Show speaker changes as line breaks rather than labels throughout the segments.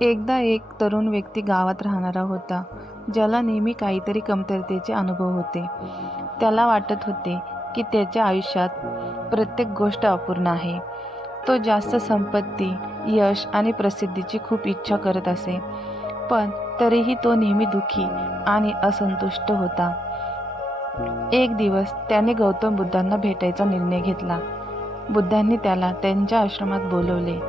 एकदा एक तरुण व्यक्ती गावात राहणारा होता ज्याला नेहमी काहीतरी कमतरतेचे अनुभव होते. त्याला वाटत होते की त्याच्या आयुष्यात प्रत्येक गोष्ट अपूर्ण आहे. तो जास्त संपत्ती यश आणि प्रसिद्धीची खूप इच्छा करत असे. पण तरीही तो नेहमी दुःखी आणि असंतुष्ट होता. एक दिवस त्याने गौतम बुद्धांना भेटायचा निर्णय घेतला. बुद्धांनी त्याला त्यांच्या आश्रमात बोलवले.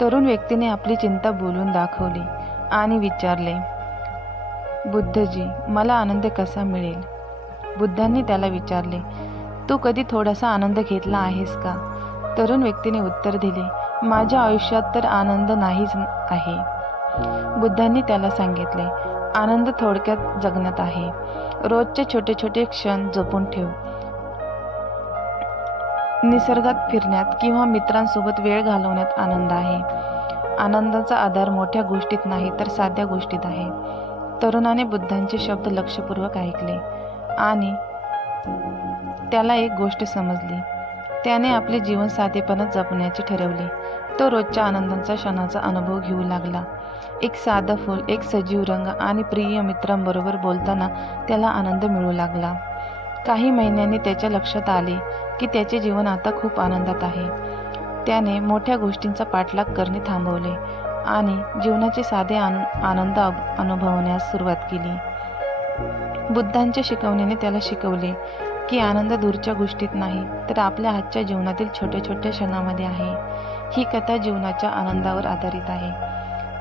तरुण व्यक्तीने आपली चिंता बोलून दाखवली आणि विचारले बुद्धजी मला आनंद कसा मिळेल? बुद्धांनी त्याला विचारले तू कधी थोडासा आनंद घेतला आहेस का? तरुण व्यक्तीने उत्तर दिले माझ्या आयुष्यात तर आनंद नाहीच आहे. बुद्धांनी त्याला सांगितले आनंद थोडक्यात जगण्यात आहे. रोजचे छोटे छोटे क्षण जपून ठेव. निसर्गात फिरण्यात किंवा मित्रांसोबत वेळ घालवण्यात आनंद आहे. आनंदाचा आधार मोठ्या गोष्टीत नाही तर साध्या गोष्टीत आहे. तरुणाने बुद्धांचे शब्द लक्षपूर्वक ऐकले आणि त्याला एक गोष्ट समजली. त्याने आपले जीवन साधेपणात जपण्याचे ठरवले. तो रोजच्या आनंदाचा क्षणाचा अनुभव घेऊ लागला. एक साधं फूल एक सजीव रंग आणि प्रिय मित्रांबरोबर बोलताना त्याला आनंद मिळू लागला. काही महिन्यांनी त्याच्या लक्षात आले की त्याचे जीवन आता खूप आनंदात आहे. त्याने मोठ्या गोष्टींचा पाठलाग करणे थांबवले आणि जीवनाचे साधे आन आनंद अनुभवण्यास सुरुवात केली. बुद्धांच्या शिकवणीने त्याला शिकवले की आनंद दूरच्या गोष्टीत नाही तर आपल्या आजच्या जीवनातील छोट्या छोट्या क्षणामध्ये आहे. ही कथा जीवनाच्या आनंदावर आधारित आहे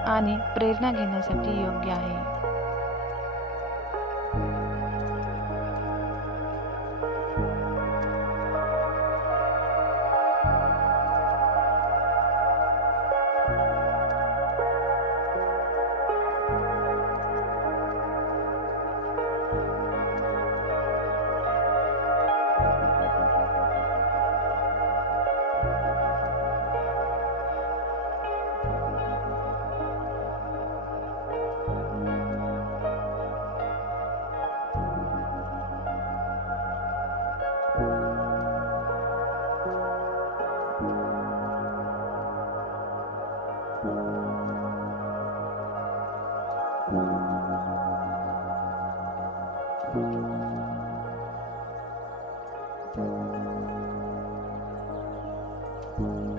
आणि प्रेरणा घेण्यासाठी योग्य आहे. thank